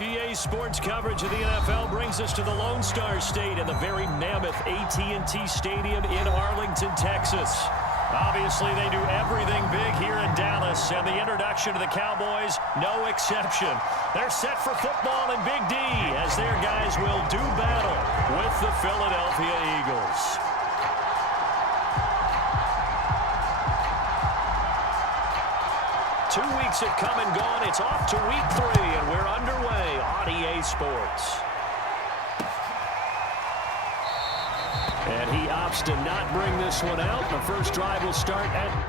EA Sports coverage of the NFL brings us to the Lone Star State and the very mammoth AT&T Stadium in Arlington, Texas. Obviously, they do everything big here in Dallas, and the introduction to the Cowboys, no exception. They're set for football in Big D as their guys will do battle with the Philadelphia Eagles. Two weeks have come and gone. It's off to week 3, and we're underway on EA Sports. And he opts to not bring this one out. The first drive will start at...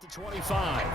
to 25.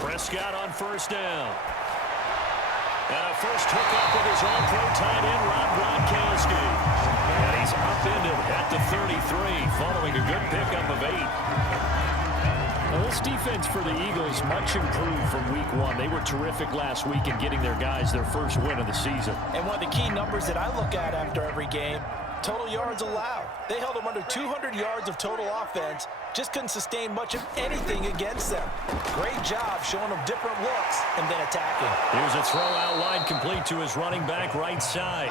Prescott on first down. And a first hookup with his all-pro tight end, Rob Gronkowski. And he's upended at the 33, following a good pickup of 8. Well, this defense for the Eagles much improved from week 1. They were terrific last week in getting their guys their first win of the season. And one of the key numbers that I look at after every game, total yards allowed. They held them under 200 yards of total offense, just couldn't sustain much of anything against them. Great job showing them different looks and then attacking. Here's a throw out wide complete to his running back right side.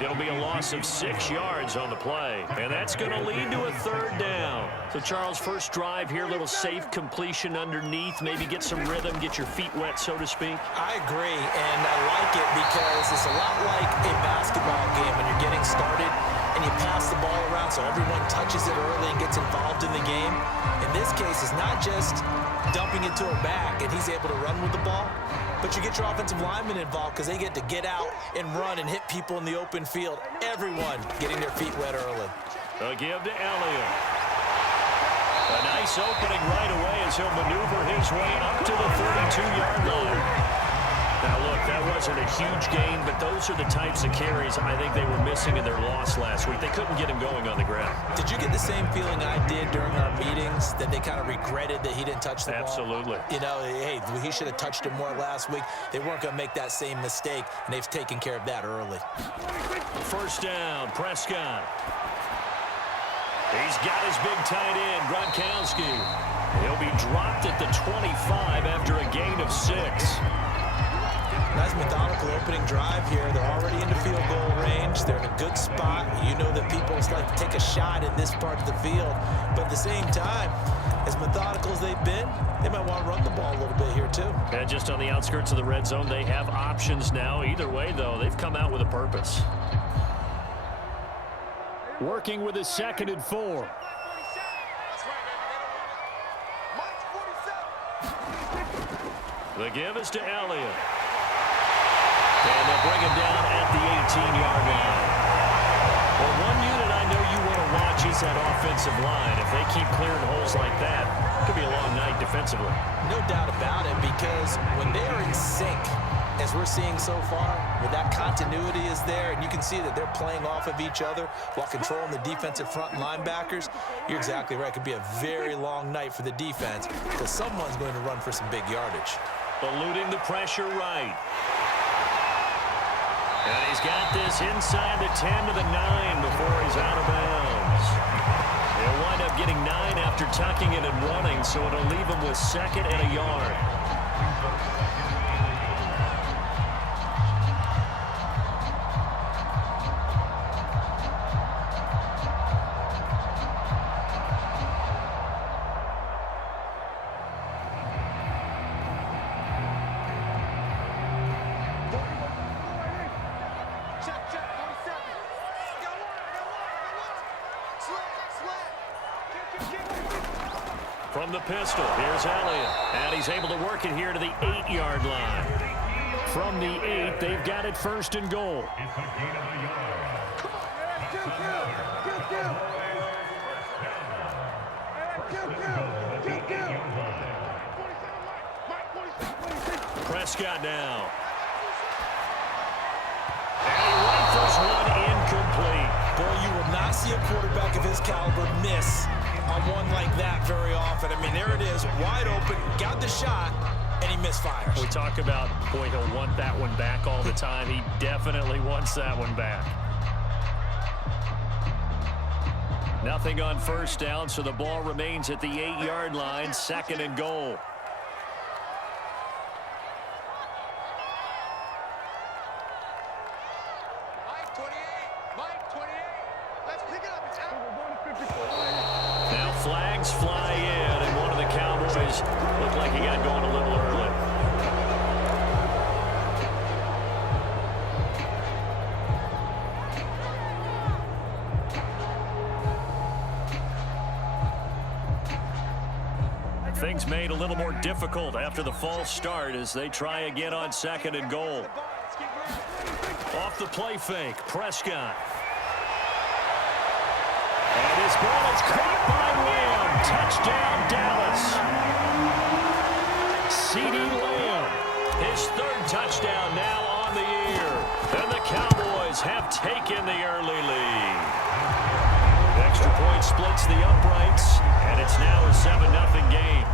It'll be a loss of 6 yards on the play, and that's going to lead to a third down. So, Charles, first drive here, little safe completion underneath, maybe get some rhythm, get your feet wet, so to speak. I agree, and I like it because it's a lot like a basketball game when you're getting started and you pass the ball around so everyone touches it early and gets involved in the game. In this case, it's not just dumping it to a back and he's able to run with the ball, but you get your offensive linemen involved because they get to get out and run and hit people in the open field. Everyone getting their feet wet early. A give to Elliott. A nice opening right away as he'll maneuver his way up to the 32-yard line. Now, look, that wasn't a huge gain, but those are the types of carries I think they were missing in their loss last week. They couldn't get him going on the ground. Did you get the same feeling I did during our meetings, that they kind of regretted that he didn't touch the ball? Absolutely. You know, hey, he should have touched it more last week. They weren't going to make that same mistake, and they've taken care of that early. First down, Prescott. He's got his big tight end, Gronkowski. He'll be dropped at the 25 after a gain of 6. Nice methodical opening drive here. They're already into field goal range. They're in a good spot. You know that people like to take a shot in this part of the field. But at the same time, as methodical as they've been, they might want to run the ball a little bit here too. And just on the outskirts of the red zone, they have options now. Either way, though, they've come out with a purpose. Working with his 2nd and 4. The give is to Elliott. And they'll bring him down at the 18-yard line. Well, one unit I know you want to watch is that offensive line. If they keep clearing holes like that, it could be a long night defensively. No doubt about it, because when they are in sync, as we're seeing so far, where that continuity is there, and you can see that they're playing off of each other while controlling the defensive front and linebackers, you're exactly right. It could be a very long night for the defense because someone's going to run for some big yardage. Eluding the pressure right. And he's got this inside the 10 to the 9 before he's out of bounds. He'll wind up getting 9 after tucking it and running, so it'll leave him with 2nd and a yard. From the pistol, here's Elliott. And he's able to work it here to the 8-yard line. From the 8, they've got it 1st and goal. Prescott now. And he rifles one incomplete. Boy, you will not see a quarterback of his caliber miss on one like that very often. I mean, there it is, wide open, got the shot, and he misfires. We talk about, boy, he'll want that one back all the time. He definitely wants that one back. Nothing on 1st down, so the ball remains at the 8-yard line, 2nd and goal. Now flags fly in, and one of the Cowboys looked like he got going a little early. Things made a little more difficult after the false start as they try again on 2nd and goal. Off the play fake, Prescott. And his ball is caught by Lamb. Touchdown, Dallas. CeeDee Lamb, his 3rd touchdown now on the year. And the Cowboys have taken the early lead. The extra point splits the uprights, and it's now a 7-0 game.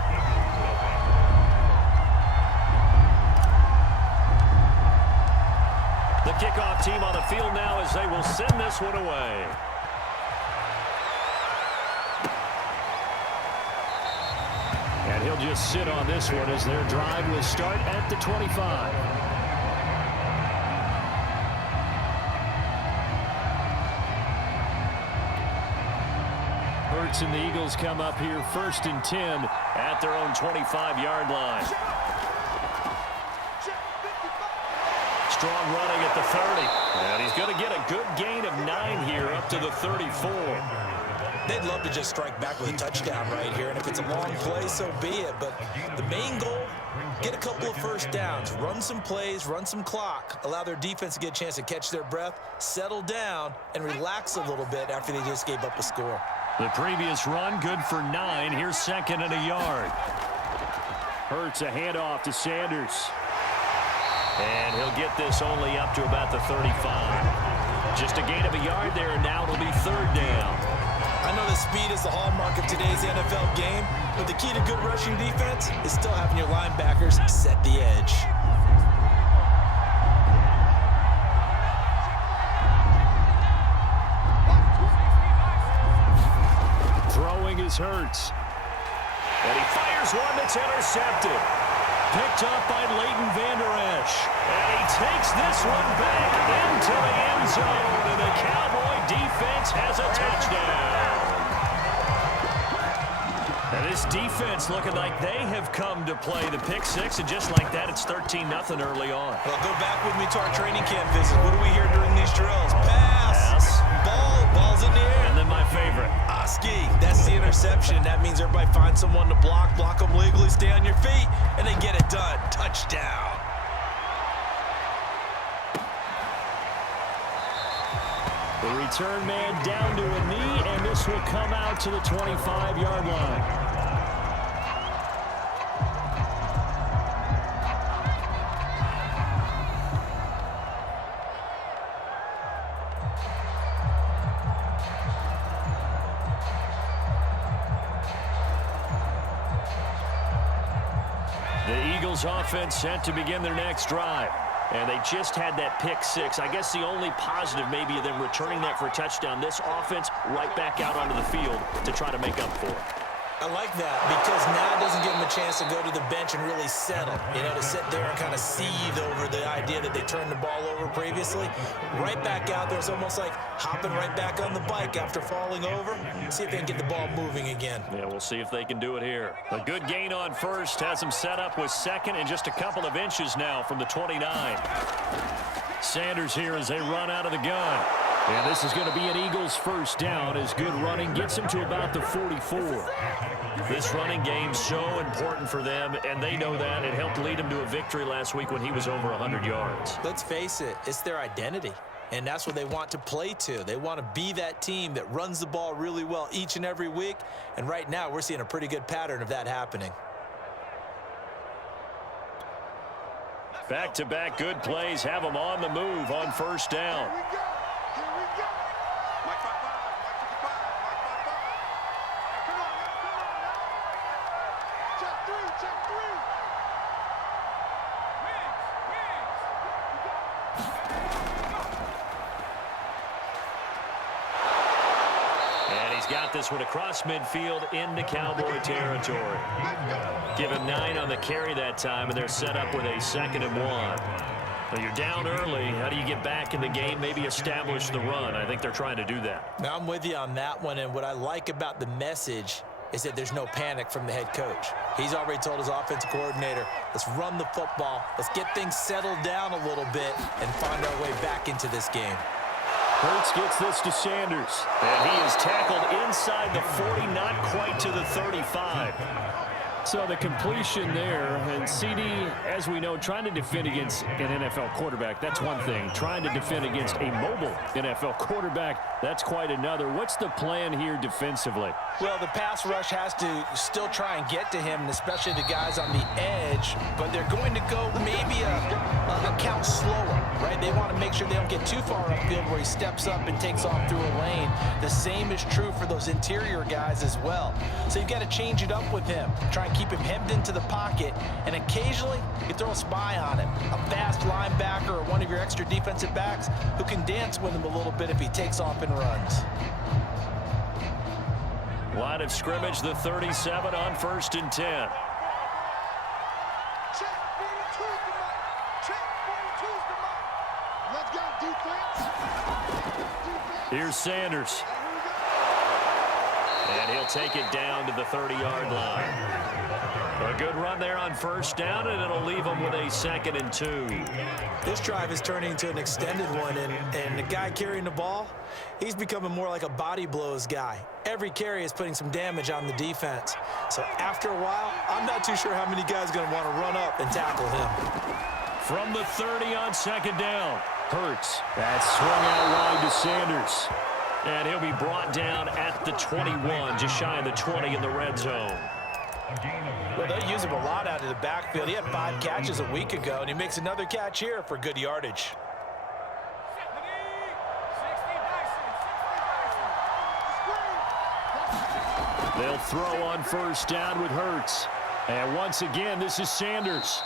The kickoff team on the field now as they will send this one away. And he'll just sit on this one as their drive will start at the 25. Hurts and the Eagles come up here 1st and 10 at their own 25-yard line. Strong running at the 30. And he's going to get a good gain of 9 here up to the 34. They'd love to just strike back with a touchdown right here, and if it's a long play, so be it. But the main goal, get a couple of 1st downs, run some plays, run some clock, allow their defense to get a chance to catch their breath, settle down, and relax a little bit after they just gave up a score. The previous run, good for 9. Here's 2nd and a yard. Hurts a handoff to Sanders. And he'll get this only up to about the 35. Just a gain of a yard there, and now it'll be 3rd down. I know the speed is the hallmark of today's NFL game, but the key to good rushing defense is still having your linebackers set the edge. Throwing is Hurts. And he fires one that's intercepted. Picked up by Leighton Vander Esch. And he takes this one back into the end zone. And the Cowboy defense has a touchdown. And this defense looking like they have come to play the pick 6. And just like that, it's 13-0 early on. Well, go back with me to our training camp visit. What do we hear during these drills? Pass. Ball's in the air. And then my favorite. Oski, that's the interception. That means everybody finds someone to block them legally, stay on your feet, and then get it done. Touchdown. The return man down to a knee, and this will come out to the 25-yard line. The Eagles offense set to begin their next drive. And they just had that pick six. I guess the only positive maybe of them returning that for a touchdown. This offense right back out onto the field to try to make up for it. I like that because now it doesn't give them a chance to go to the bench and really settle, to sit there and kind of seethe over the idea that they turned the ball over previously. Right back out there, it's almost like hopping right back on the bike after falling over. See if they can get the ball moving again. Yeah, we'll see if they can do it here. A good gain on first has them set up with second and just a couple of inches now from the 29. Sanders here as they run out of the gun. And this is going to be an Eagles first down as good running gets him to about the 44. This running game so important for them, and they know that. It helped lead them to a victory last week when he was over 100 yards. Let's face it, it's their identity, and that's what they want to play to. They want to be that team that runs the ball really well each and every week, and right now we're seeing a pretty good pattern of that happening. Back-to-back good plays have them on the move on first down. Got this one across midfield into Cowboy territory. Give him 9 on the carry that time, and they're set up with a 2nd and 1. So you're down early. How do you get back in the game, maybe establish the run? I think they're trying to do that. Now, I'm with you on that one, and what I like about the message is that there's no panic from the head coach. He's already told his offensive coordinator, let's run the football, let's get things settled down a little bit and find our way back into this game. Hurts gets this to Sanders. And he is tackled inside the 40, not quite to the 35. So the completion there, and CD, as we know, trying to defend against an NFL quarterback, that's one thing. Trying to defend against a mobile NFL quarterback, that's quite another. What's the plan here defensively? Well, the pass rush has to still try and get to him, and especially the guys on the edge, but they're going to go maybe a count slower, right? They want to make sure they don't get too far upfield where he steps up and takes off through a lane. The same is true for those interior guys as well. So you've got to change it up with him. Try and keep him hemmed into the pocket, and occasionally you throw a spy on him, a fast linebacker or one of your extra defensive backs who can dance with him a little bit if he takes off and runs. Line of scrimmage, the 37 on 1st and 10. Here's Sanders. And he'll take it down to the 30-yard line. A good run there on first down, and it'll leave them with a 2nd and 2. This drive is turning into an extended one, and the guy carrying the ball, he's becoming more like a body blows guy. Every carry is putting some damage on the defense. So after a while, I'm not too sure how many guys are going to want to run up and tackle him. From the 30 on 2nd down, Hurts. That's swung out wide to Sanders. And he'll be brought down at the 21, just shy of the 20 in the red zone. Well, they use him a lot out of the backfield. He had 5 catches a week ago, and he makes another catch here for good yardage. They'll throw on first down with Hurts. And once again, this is Sanders.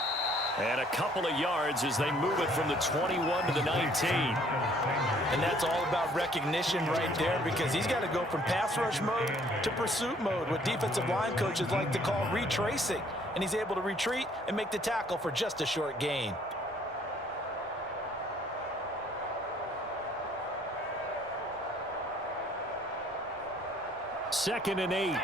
And a couple of yards as they move it from the 21 to the 19. And that's all about recognition right there, because he's got to go from pass rush mode to pursuit mode, what defensive line coaches like to call retracing. And he's able to retreat and make the tackle for just a short gain. Second and 8.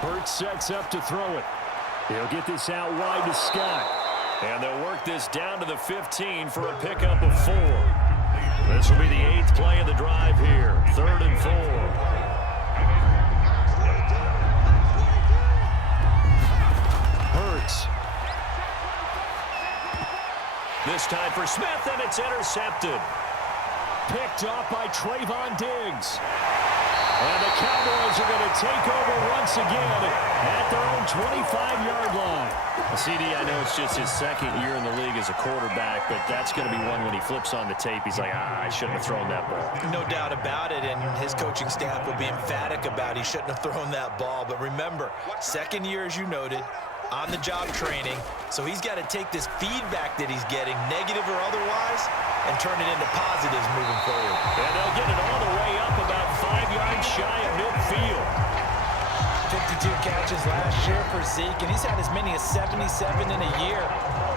Hurts sets up to throw it. He'll get this out wide to Scott. And they'll work this down to the 15 for a pickup of 4. This will be the 8th play of the drive here. 3rd and 4. Hurts. This time for Smith, and it's intercepted. Picked off by Trayvon Diggs. And the Cowboys are going to take over once again at their own 25-yard line. CD, I know it's just his second year in the league as a quarterback, but that's going to be one when he flips on the tape. He's like, I shouldn't have thrown that ball. No doubt about it, and his coaching staff will be emphatic about he shouldn't have thrown that ball. But remember, second year, as you noted, on-the-job training, so he's got to take this feedback that he's getting, negative or otherwise, and turn it into positives moving forward. And they'll get it all the way up about 5 yards shy of midfield. 52 catches last year for Zeke, and he's had as many as 77 in a year.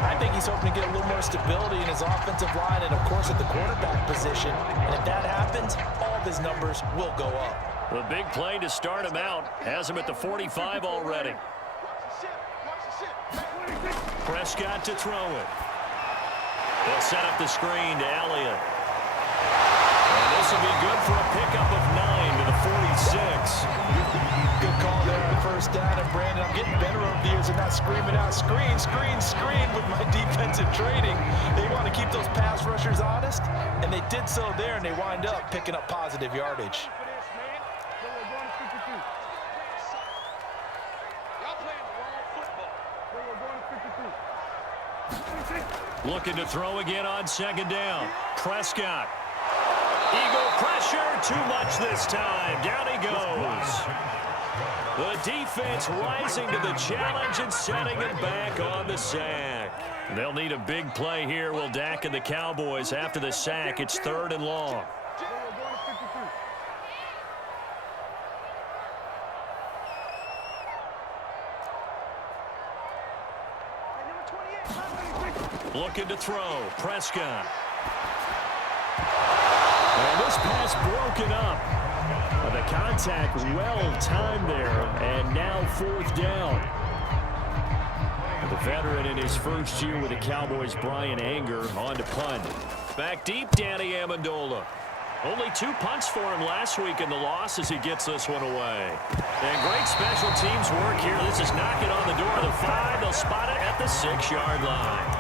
I think he's hoping to get a little more stability in his offensive line and, of course, at the quarterback position. And if that happens, all of his numbers will go up. The big play to start him out has him at the 45 already. Prescott to throw it. They'll set up the screen to Elliott. And this will be good for a pickup of 9 to the 46. Good call there on first down. And Brandon, I'm getting better over the years and not screaming out, screen, screen, screen with my defensive training. They want to keep those pass rushers honest, and they did so there, and they wind up picking up positive yardage. Looking to throw again on second down. Prescott. Eagle pressure, too much this time. Down he goes. The defense rising to the challenge and setting him back on the sack. They'll need a big play here, will Dak and the Cowboys. After the sack, it's 3rd and long. Looking to throw. Prescott. And this pass broken up. The contact well timed there. And now 4th down. The veteran in his first year with the Cowboys, Brian Anger, on to punt. Back deep, Danny Amendola. Only 2 punts for him last week in the loss as he gets this one away. And great special teams work here. This is knocking on the door of the 5. They'll spot it at the 6-yard line.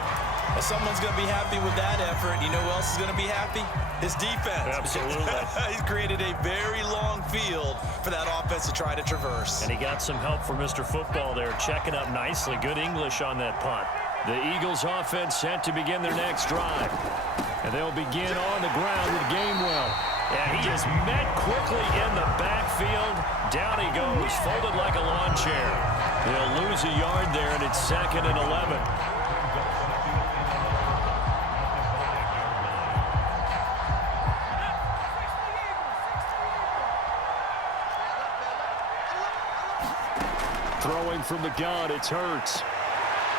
Well, someone's going to be happy with that effort. You know who else is going to be happy? His defense. Absolutely. He's created a very long field for that offense to try to traverse. And he got some help from Mr. Football there, checking up nicely. Good English on that punt. The Eagles offense set to begin their next drive. And they'll begin on the ground with Gainwell. And he is met quickly in the backfield. Down he goes, folded like a lawn chair. They'll lose a yard there, and it's 2nd and 11. Throwing from the gun, it's Hurts.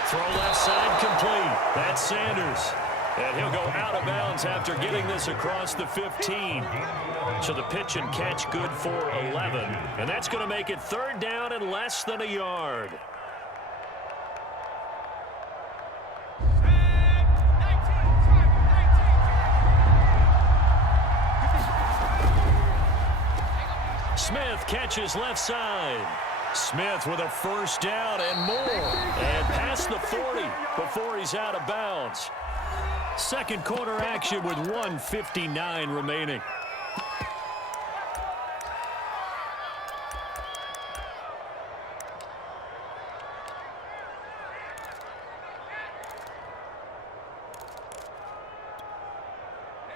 Throw left side complete. That's Sanders. And he'll go out of bounds after getting this across the 15. So the pitch and catch good for 11. And that's going to make it 3rd down and less than a yard. Smith catches left side. Smith with a 1st down and more. And past the 40 before he's out of bounds. Second quarter action with 1:59 remaining.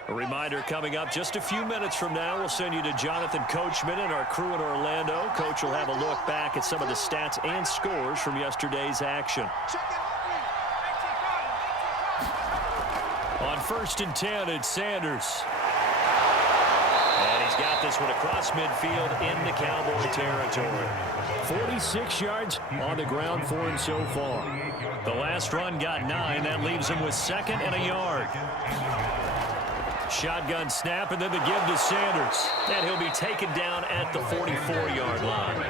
A reminder coming up just a few minutes from now, we'll send you to Jonathan Coachman and our crew in Orlando. Coach will have a look back at some of the stats and scores from yesterday's action. On 1st and 10, it's Sanders. And he's got this one across midfield into Cowboy territory. 46 yards on the ground for him so far. The last run got 9. That leaves him with 2nd and a yard. Shotgun snap, and then the give to Sanders. And he'll be taken down at the 44-yard line.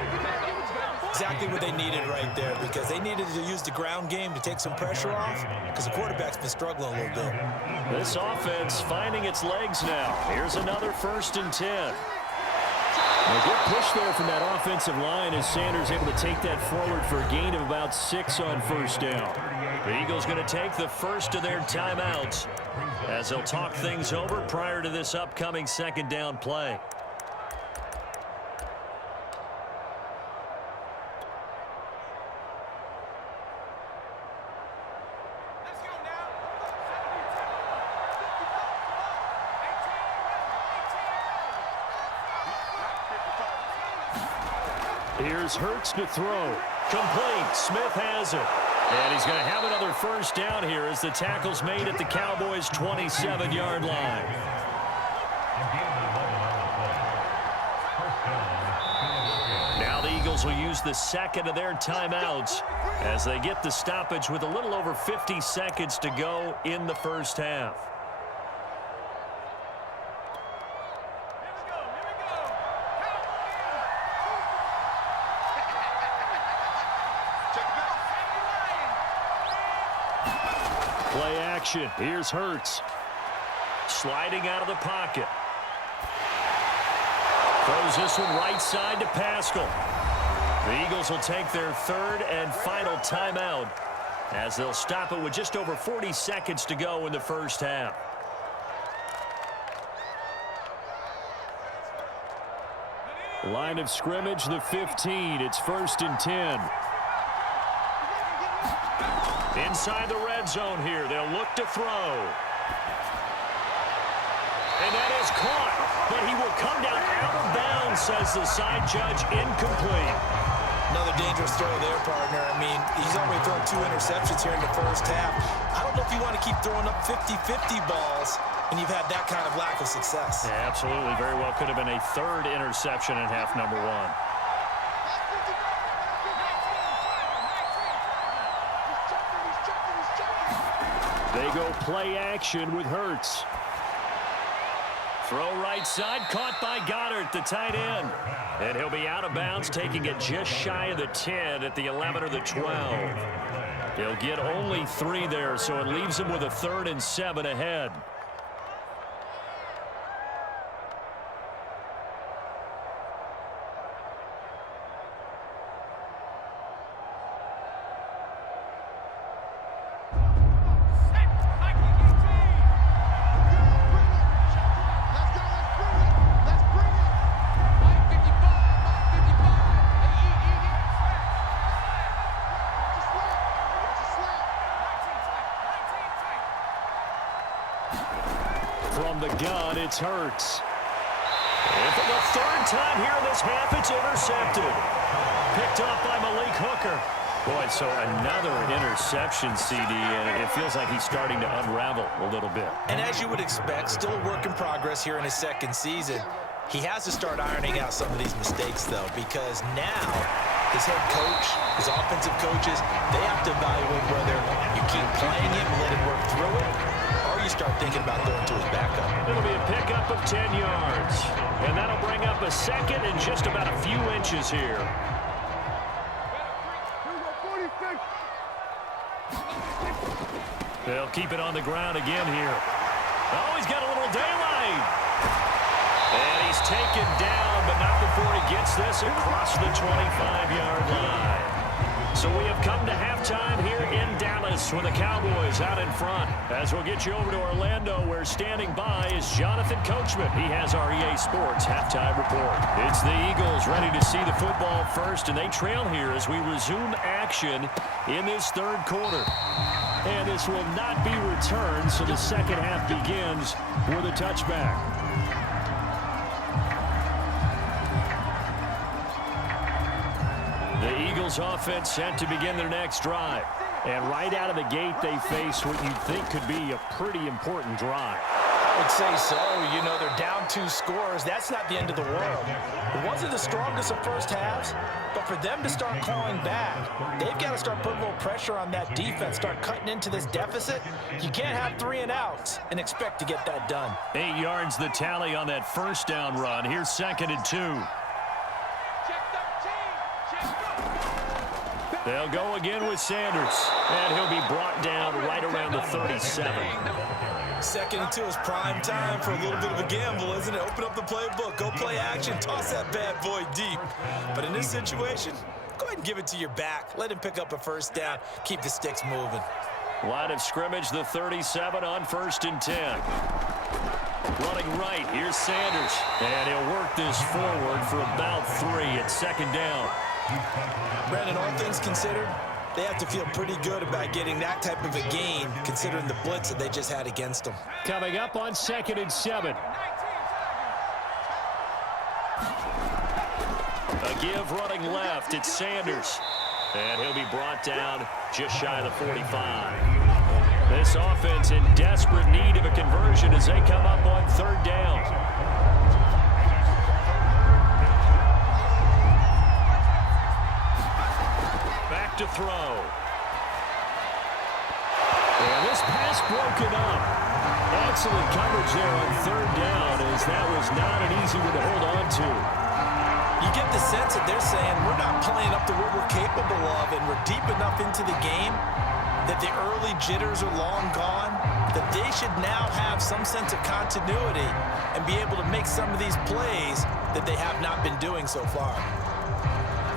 Exactly what they needed right there, because they needed to use the ground game to take some pressure off, because the quarterback's been struggling a little bit. This offense finding its legs now. Here's another 1st and 10. A good push there from that offensive line as Sanders able to take that forward for a gain of about 6 on 1st down. The Eagles going to take the first of their timeouts as they'll talk things over prior to this upcoming 2nd down play. Here's Hurts to throw. Complete. Smith has it. And he's going to have another first down here as the tackle's made at the Cowboys' 27-yard line. Now the Eagles will use the second of their timeouts as they get the stoppage with a little over 50 seconds to go in the first half. Play action. Here's Hurts. Sliding out of the pocket. Throws this one right side to Pascal. The Eagles will take their third and final timeout as they'll stop it with just over 40 seconds to go in the first half. Line of scrimmage, the 15. It's 1st and 10. Inside the red zone here. They'll look to throw. And that is caught. But he will come down out of bounds, says the side judge. Incomplete. Another dangerous throw there, partner. I mean, he's already thrown 2 interceptions here in the first half. I don't know if you want to keep throwing up 50-50 balls when you've had that kind of lack of success. Yeah, absolutely. Very well could have been a third interception in half number 1. They go play action with Hurts. Throw right side, caught by Goddard, the tight end. And he'll be out of bounds, taking it just shy of the 10 at the 11 or the 12. He'll get only 3 there, so it leaves him with a 3rd and 7 ahead. From the gun, it's Hurts. And for the 3rd time here in this half, it's intercepted. Picked up by Malik Hooker. Boy, so another interception, CD, and it feels like he's starting to unravel a little bit. And as you would expect, still a work in progress here in his 2nd season. He has to start ironing out some of these mistakes, though, because now his head coach, his offensive coaches, they have to evaluate whether you keep playing him, let him work through it, or you start thinking about throwing to his backup. It'll be a pickup of 10 yards. And that'll bring up a second and just about a few inches here. They'll keep it on the ground again here. Oh, he's got a little daylight. And he's taken down, but not before he gets this across the 25-yard line. So we have come to halftime here in Dallas with the Cowboys out in front. As we'll get you over to Orlando, where standing by is Jonathan Coachman. He has our EA Sports halftime report. It's the Eagles ready to see the football first, and they trail here as we resume action in this 3rd quarter. And this will not be returned, so the second half begins with a touchback. The Eagles offense set to begin their next drive. And right out of the gate, they face what you think could be a pretty important drive. I would say so. You know, they're down 2 scores. That's not the end of the world. It wasn't the strongest of first halves, but for them to start clawing back, they've got to start putting a little pressure on that defense, start cutting into this deficit. You can't have 3 and outs and expect to get that done. 8 yards the tally on that first down run. Here's 2nd and 2. They'll go again with Sanders, and he'll be brought down right around the 37. 2nd and 2 is prime time for a little bit of a gamble, isn't it? Open up the playbook, go play action, toss that bad boy deep. But in this situation, go ahead and give it to your back. Let him pick up a first down, keep the sticks moving. Line of scrimmage, the 37 on 1st and 10. Running right, here's Sanders, and he'll work this forward for about 3 at 2nd down. Brandon, all things considered, they have to feel pretty good about getting that type of a gain, considering the blitz that they just had against them. Coming up on 2nd and 7. A give running left. It's Sanders. And he'll be brought down just shy of the 45. This offense in desperate need of a conversion as they come up on third down. Back to throw. And this pass broken up. Excellent coverage there on third down, as that was not an easy one to hold on to. You get the sense that they're saying we're not playing up to what we're capable of, and we're deep enough into the game that the early jitters are long gone, that they should now have some sense of continuity and be able to make some of these plays that they have not been doing so far.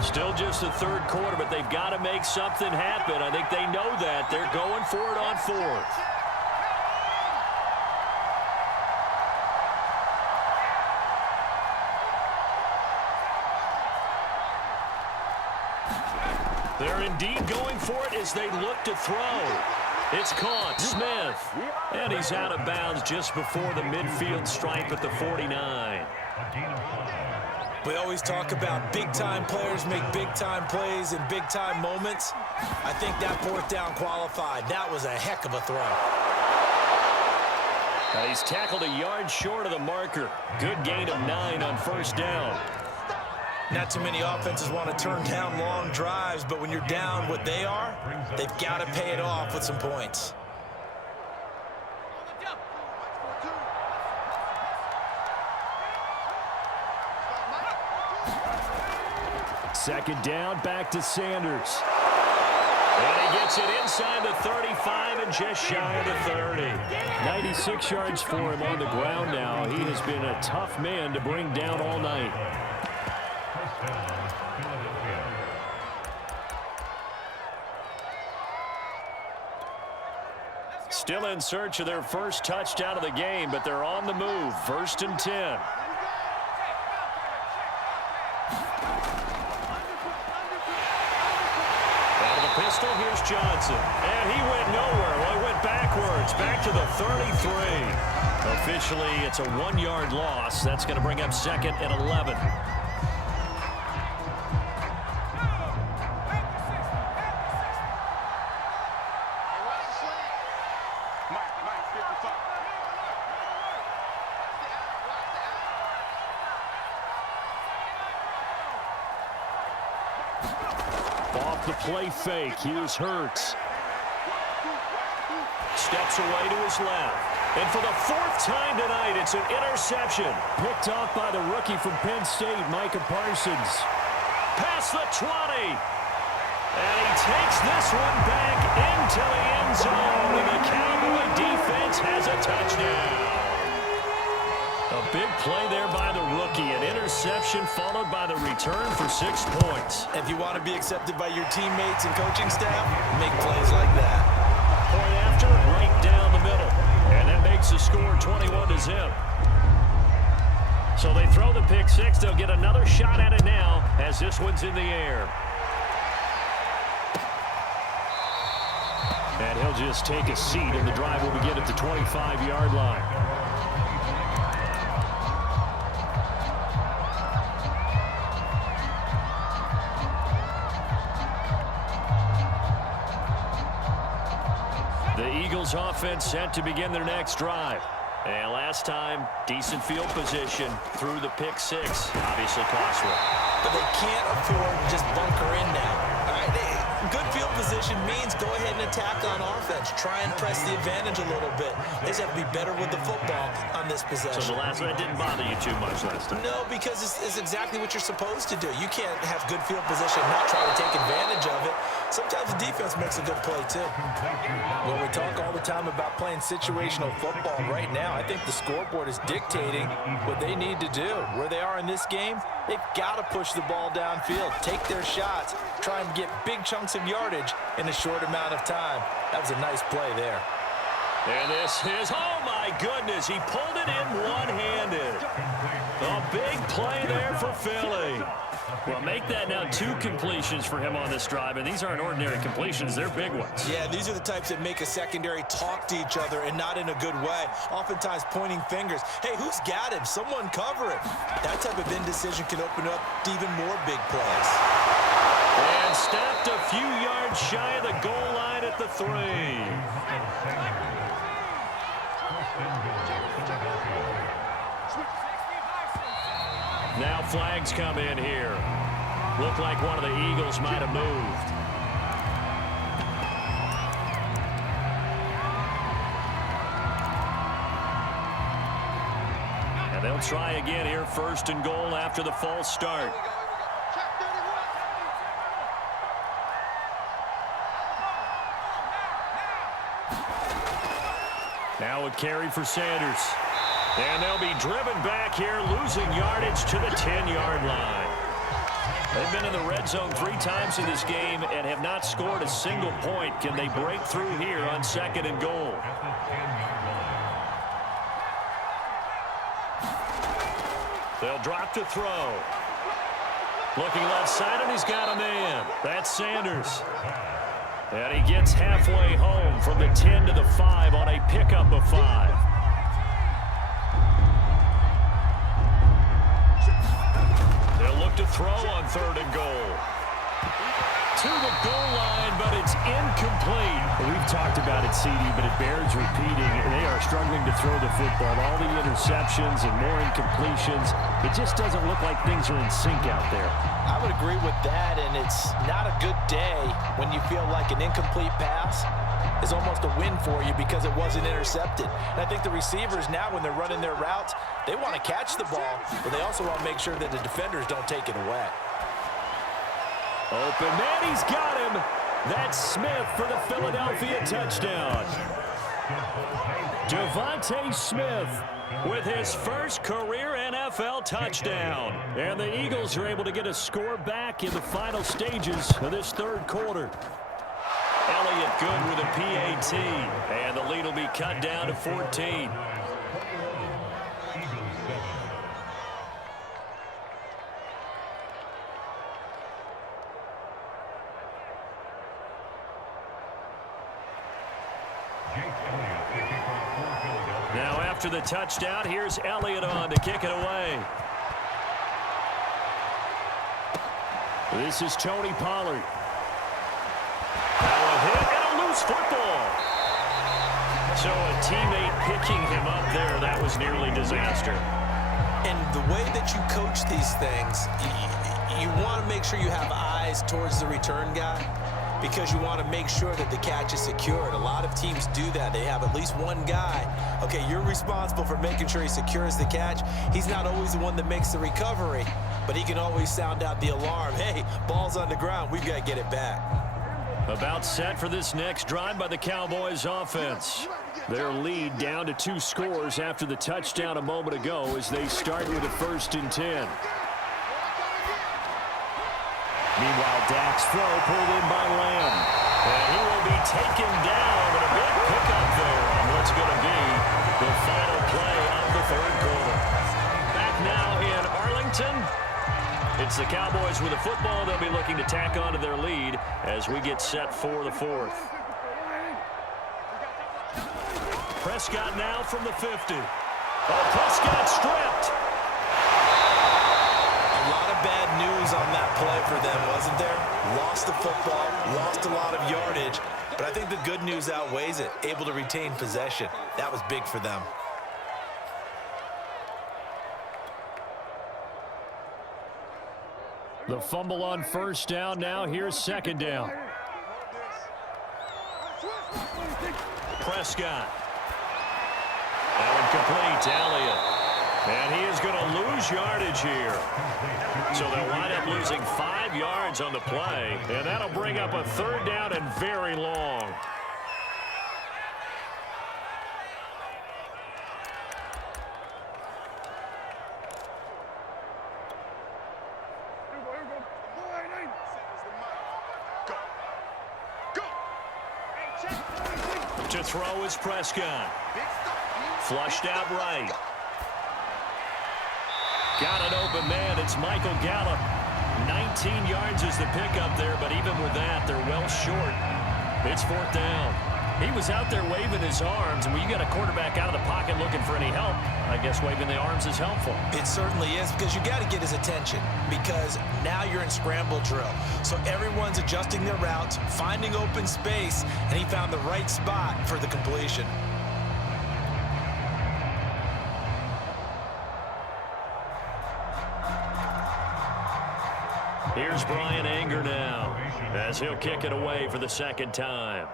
Still just the third quarter, but they've got to make something happen. I think they know that. They're going for it on fourth. They're indeed going for it as they look to throw. It's caught. Smith. And he's out of bounds just before the midfield stripe at the 49. We always talk about big-time players make big-time plays in big-time moments. I think that fourth down qualified. That was a heck of a throw. He's tackled a yard short of the marker. Good gain of 9 on first down. Not too many offenses want to turn down long drives, but when you're down what they are, they've got to pay it off with some points. Second down, back to Sanders. And he gets it inside the 35 and just shy of the 30. 96 yards for him on the ground now. He has been a tough man to bring down all night. Still in search of their first touchdown of the game, but they're on the move. 1st and 10. Pistol, here's Johnson. And he went nowhere. Well, he went backwards, back to the 33. Officially, it's a 1-yard loss. That's going to bring up 2nd and 11. Off the play fake. Here's Hurts. Steps away to his left. And for the 4th time tonight, it's an interception. Picked off by the rookie from Penn State, Micah Parsons. Past the 20. And he takes this one back into the end zone. And the Cowboy defense has a touchdown. A big play there by the rookie. An interception followed by the return for 6 points. If you want to be accepted by your teammates and coaching staff, make plays like that. Point after, right down the middle. And that makes the score 21-0. So they throw the pick six. They'll get another shot at it now as this one's in the air. And he'll just take a seat, and the drive will begin at the 25-yard line. The Eagles offense set to begin their next drive. And last time, decent field position through the pick six. Obviously costly. But they can't afford to just bunker in now. All right, good field position means go ahead and attack on offense. Try and press the advantage a little bit. They just have to be better with the football on this possession. So the last one didn't bother you too much last time? No, because it's exactly what you're supposed to do. You can't have good field position and not try to take advantage of it. Sometimes the defense makes a good play, too. When we talk all the time about playing situational football right now, I think the scoreboard is dictating what they need to do. Where they are in this game, they've got to push the ball downfield, take their shots, try and get big chunks of yardage in a short amount of time. That was a nice play there. And this is, oh my goodness, he pulled it in one-handed. A big play there for Philly. Well, make that now 2 completions for him on this drive, and these aren't ordinary completions. They're big ones. Yeah, these are the types that make a secondary talk to each other and not in a good way. Oftentimes pointing fingers. Hey, who's got him? Someone cover him. That type of indecision can open up to even more big plays. And stepped a few yards shy of the goal line at the 3. Now flags come in here. Looked like one of the Eagles might have moved. And they'll try again here, 1st and goal after the false start. Now a carry for Sanders. And they'll be driven back here, losing yardage to the 10-yard line. They've been in the red zone 3 times in this game and have not scored a single point. Can they break through here on 2nd and goal? They'll drop to throw. Looking left side, and he's got a man. That's Sanders. And he gets halfway home from the 10 to the 5 on a pickup of 5. They'll look to throw on 3rd and goal. To the goal line, but it's incomplete. We've talked about it, CD, but it bears repeating. They are struggling to throw the football. All the interceptions and more incompletions. It just doesn't look like things are in sync out there. I would agree with that, and it's not a good day when you feel like an incomplete pass is almost a win for you because it wasn't intercepted. And I think the receivers now, when they're running their routes, they want to catch the ball, but they also want to make sure that the defenders don't take it away. Open man, he's got him. That's Smith for the Philadelphia touchdown. Devontae Smith with his first career NFL touchdown. And the Eagles are able to get a score back in the final stages of this 3rd quarter. Elliott good with a PAT. And the lead will be cut down to 14. Now after the touchdown, here's Elliott on to kick it away. This is Tony Pollard. Now a hit and a loose football. So a teammate picking him up there, that was nearly disaster. And the way that you coach these things, you want to make sure you have eyes towards the return guy, because you want to make sure that the catch is secured. A lot of teams do that. They have at least one guy. Okay, you're responsible for making sure he secures the catch. He's not always the one that makes the recovery, but he can always sound out the alarm. Hey, ball's on the ground. We've got to get it back. About set for this next drive by the Cowboys offense. Their lead down to 2 scores after the touchdown a moment ago as they start with a 1st and 10. Meanwhile, Dak's throw pulled in by Lamb. And he will be taken down, and a big pickup there on what's going to be the final play of the 3rd quarter. Back now in Arlington. It's the Cowboys with the football. They'll be looking to tack on to their lead as we get set for the 4th. Prescott now from the 50. Oh, Prescott stripped. A lot of bad news on that play for them, wasn't there? Lost the football, lost a lot of yardage, but I think the good news outweighs it. Able to retain possession. That was big for them. The fumble on 1st down. Now here's 2nd down. Prescott. That one complete to Elliott. And he is going to lose yardage here. So they'll wind up losing 5 yards on the play. And that'll bring up a 3rd down and very long. To throw is Prescott. Flushed out right. Got an open man. It's Michael Gallup. 19 yards is the pickup there, but even with that, they're well short. It's 4th down. He was out there waving his arms, and when you got a quarterback out of the pocket looking for any help, I guess waving the arms is helpful. It certainly is, because you got to get his attention, because now you're in scramble drill. So everyone's adjusting their routes, finding open space, and he found the right spot for the completion. Here's Brian Anger now, as he'll kick it away for the 2nd time.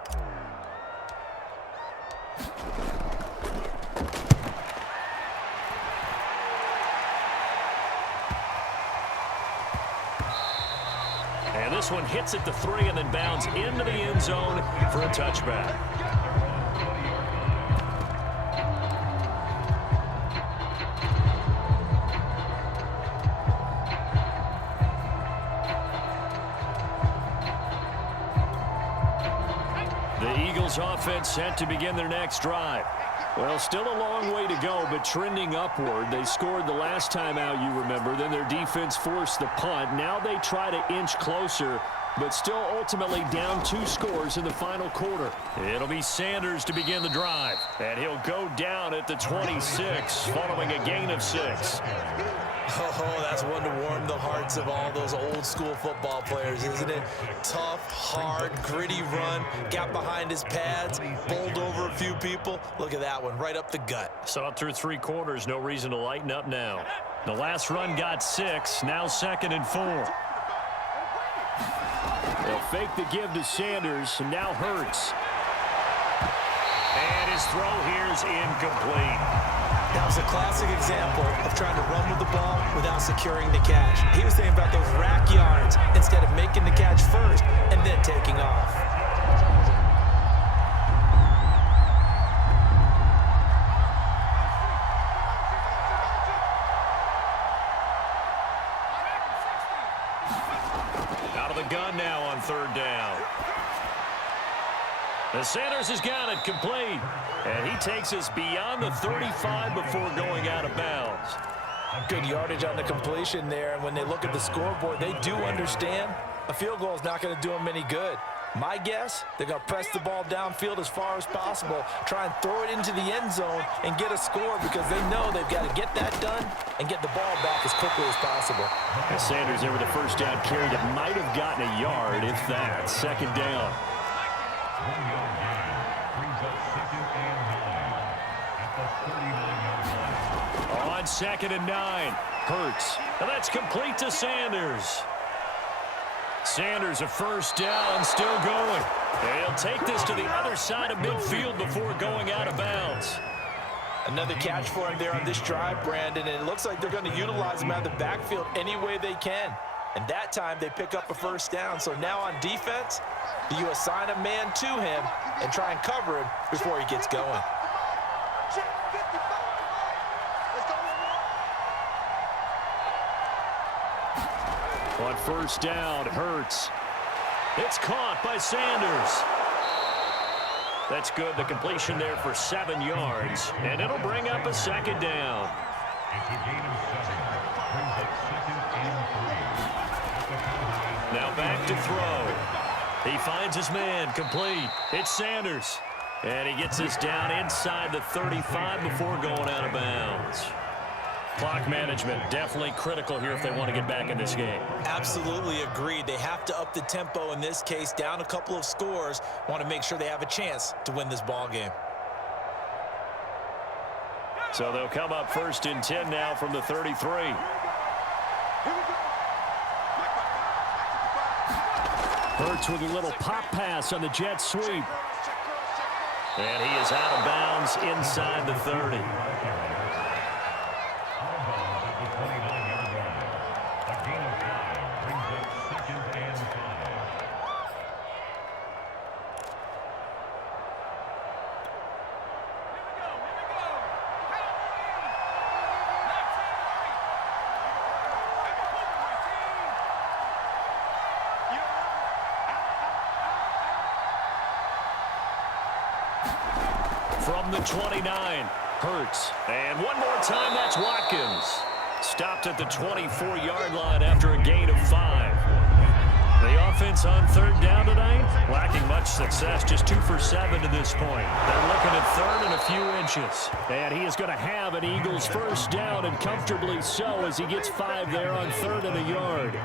And this one hits at the 3 and then bounds into the end zone for a touchback. The Eagles offense set to begin their next drive. Well, still a long way to go, but trending upward. They scored the last time out, you remember. Then their defense forced the punt. Now they try to inch closer, but still ultimately down 2 scores in the final quarter. It'll be Sanders to begin the drive, and he'll go down at the 26 following a gain of 6. Oh, that's one to warm the hearts of all those old-school football players, isn't it? Tough, hard, gritty run, got behind his pads, bowled over a few people. Look at that one, right up the gut. Saw it through 3 quarters, no reason to lighten up now. The last run got 6, now 2nd and 4. They'll fake the give to Sanders, and now Hurts. And his throw here's incomplete. That was a classic example of trying to run with the ball without securing the catch. He was thinking about those rack yards instead of making the catch first and then taking off. Out of the gun now on 3rd down. The Sanders has got it complete. And he takes us beyond the 35 before going out of bounds. Good yardage on the completion there. And when they look at the scoreboard, they do understand a field goal is not going to do them any good. My guess, they're going to press the ball downfield as far as possible, try and throw it into the end zone and get a score, because they know they've got to get that done and get the ball back as quickly as possible. And Sanders there with a 1st down carry that might have gotten a yard, if that. 2nd down. On 2nd and 9, Hurts. And that's complete to Sanders. Sanders a 1st down, still going. They'll take this to the other side of midfield before going out of bounds. Another catch for him there on this drive, Brandon, and it looks like they're going to utilize him out of the backfield any way they can. And that time they pick up a 1st down. So now on defense, do you assign a man to him and try and cover him before he gets going? On 1st down, Hurts. It's caught by Sanders. That's good. The completion there for 7 yards. And it'll bring up a 2nd down. Now back to throw. He finds his man, complete. It's Sanders. And he gets this down inside the 35 before going out of bounds. Clock management definitely critical here if they want to get back in this game. Absolutely agreed. They have to up the tempo in this case, down a couple of scores. Want to make sure they have a chance to win this ball game. So they'll come up 1st and 10 now from the 33. Hurts with a little pop pass on the jet sweep. And he is out of bounds inside the 30. from the 29. Hurts. And one more time, that's Watkins. Stopped at the 24-yard line after a gain of 5. The offense on third down tonight, lacking much success, just 2 for 7 to this point. They're looking at third and a few inches. And he is going to have an Eagles first down, and comfortably so, as he gets 5 there on third and a yard.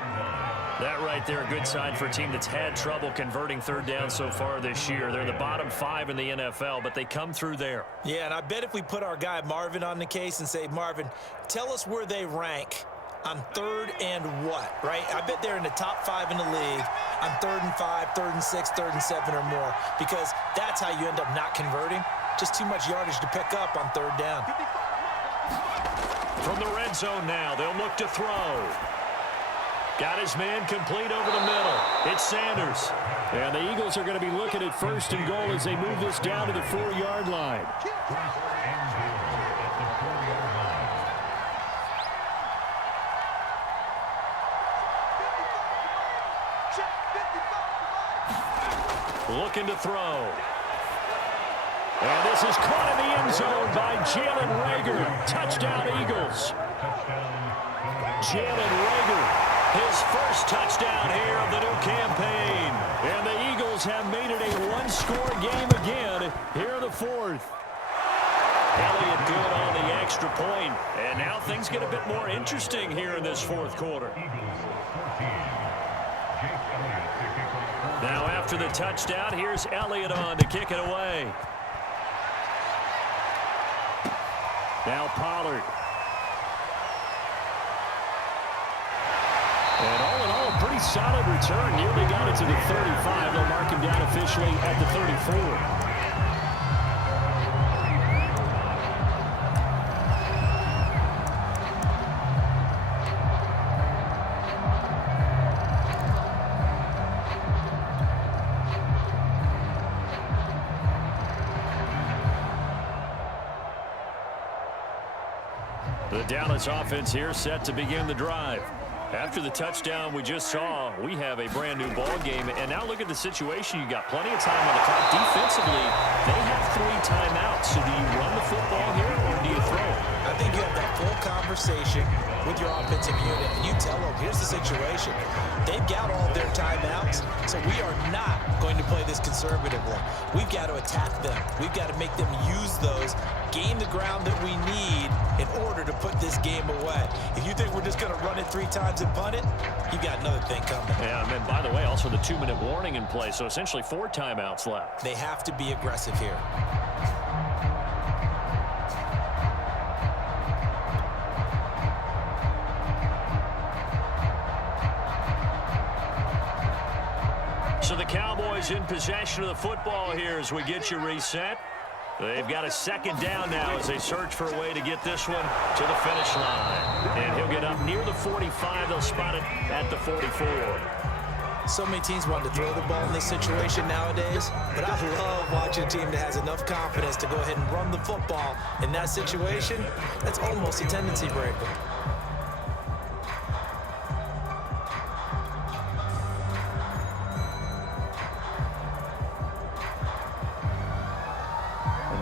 That right there, a good sign for a team that's had trouble converting third down so far this year. They're the bottom 5 in the NFL, but they come through there. Yeah, and I bet if we put our guy Marvin on the case and say, Marvin, tell us where they rank on third and what, right? I bet they're in the top 5 in the league on 3rd and 5, 3rd and 6, 3rd and 7 or more, because that's how you end up not converting. Just too much yardage to pick up on third down. From the red zone now, they'll look to throw. Got his man complete over the middle. It's Sanders. And the Eagles are going to be looking at first and goal as they move this down to the 4-yard line. Looking to throw. And this is caught in the end zone by Jalen Reagor. Touchdown, Eagles. Jalen Reagor, his first touchdown here of the new campaign. And the Eagles have made it a one-score game again here in the 4th. Elliott good on the extra point. And now things get a bit more interesting here in this 4th quarter. Now after the touchdown, here's Elliott on to kick it away. Now Pollard. And all in all, a pretty solid return. Nearly got it to the 35. They'll mark him down officially at the 34. The Dallas offense here set to begin the drive. After the touchdown we just saw, we have a brand new ball game. And now look at the situation. You got plenty of time on the clock. Defensively, they have 3 timeouts. So do you run the football here or do you throw it? I think you have that full conversation with your offensive unit, and you tell them, here's the situation. They've got all their timeouts, so we are not going to play this conservatively. We've got to attack them. We've got to make them use those, gain the ground that we need in order to put this game away. If you think we're just going to run it 3 times and punt it, you've got another thing coming. Yeah, and by the way, also the 2-minute warning in play, so essentially 4 timeouts left. They have to be aggressive here. So the Cowboys in possession of the football here as we get you reset. They've got a 2nd down now as they search for a way to get this one to the finish line. And he'll get up near the 45. They'll spot it at the 44. So many teams want to throw the ball in this situation nowadays, but I love watching a team that has enough confidence to go ahead and run the football in that situation. That's almost a tendency breaker.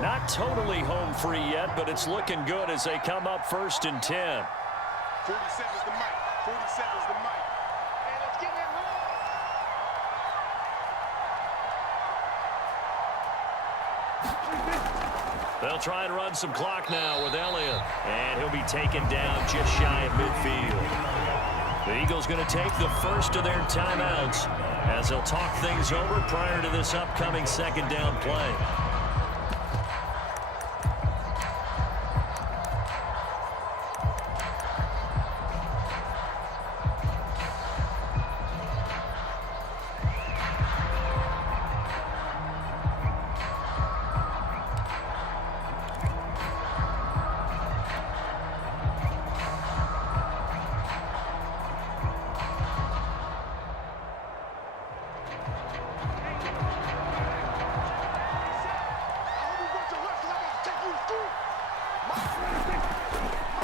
Not totally home free yet, but it's looking good as they come up 1st and 10. 40 seconds to Mike. 40 seconds to Mike. And it's getting it wrong. They'll try and run some clock now with Elliott. And he'll be taken down just shy of midfield. The Eagles going to take the first of their timeouts as they'll talk things over prior to this upcoming 2nd down play.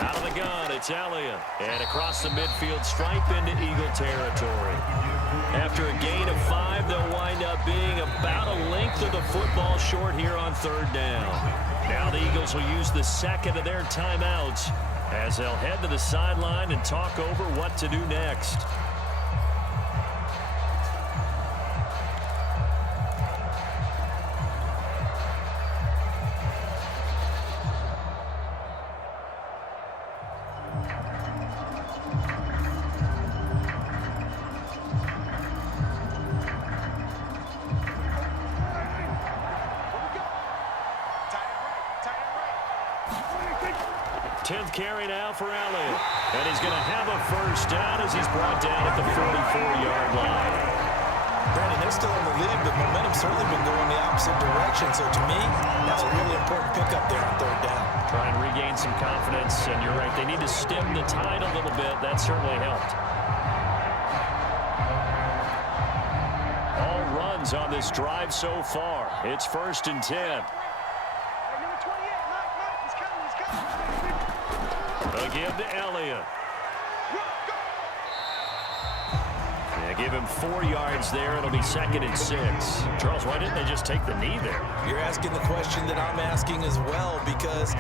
Out of the gun, it's Elliott. And across the midfield stripe into Eagle territory. After a gain of 5, they'll wind up being about a length of the football short here on 3rd down. Now the Eagles will use the second of their timeouts as they'll head to the sideline and talk over what to do next. Carry now for Elliott. And he's going to have a first down as he's brought down at the 44-yard line. Brandon, they're still in the lead, but momentum's certainly been going the opposite direction. So to me, that's a really important pickup there on third down. Try and regain some confidence, and you're right, they need to stem the tide a little bit. That certainly helped. All runs on this drive so far. It's 1st and 10. Give to Elliott. They give him 4 yards there. It'll be 2nd and 6. Charles, why didn't they just take the knee there? You're asking the question that I'm asking as well, because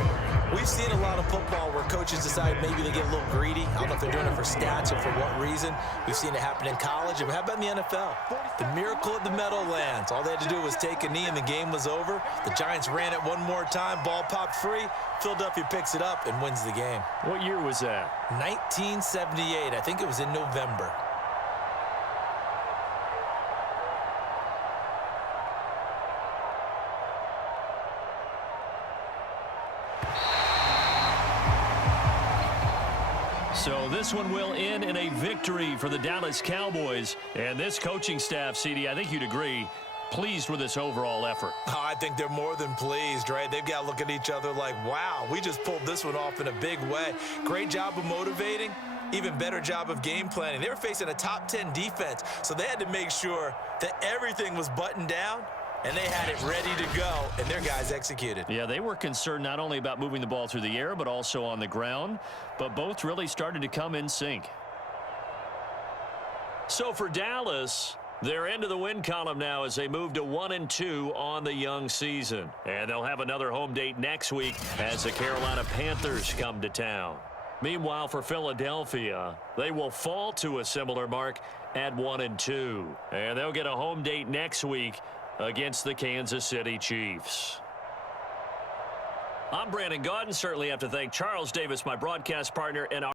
we've seen a lot of football where coaches decide maybe they get a little greedy. I don't know if they're doing it for stats or for what reason. We've seen it happen in college. And how about in the NFL? The miracle at the Meadowlands. All they had to do was take a knee and the game was over. The Giants ran it one more time. Ball popped free. Philadelphia picks it up and wins the game. What year was that? 1978. I think it was in November. So this one will end in a victory for the Dallas Cowboys. And this coaching staff, CD, I think you'd agree, pleased with this overall effort. Oh, I think they're more than pleased, right? They've got to look at each other like, wow, we just pulled this one off in a big way. Great job of motivating. Even better job of game planning. They were facing a top 10 defense, so they had to make sure that everything was buttoned down, and they had it ready to go, and their guys executed. Yeah, they were concerned not only about moving the ball through the air, but also on the ground. But both really started to come in sync. So for Dallas, they're into the win column now as they move to 1-2 on the young season. And they'll have another home date next week as the Carolina Panthers come to town. Meanwhile, for Philadelphia, they will fall to a similar mark at 1-2. And they'll get a home date next week against the Kansas City Chiefs. I'm Brandon Gaudin. Certainly have to thank Charles Davis, my broadcast partner, and our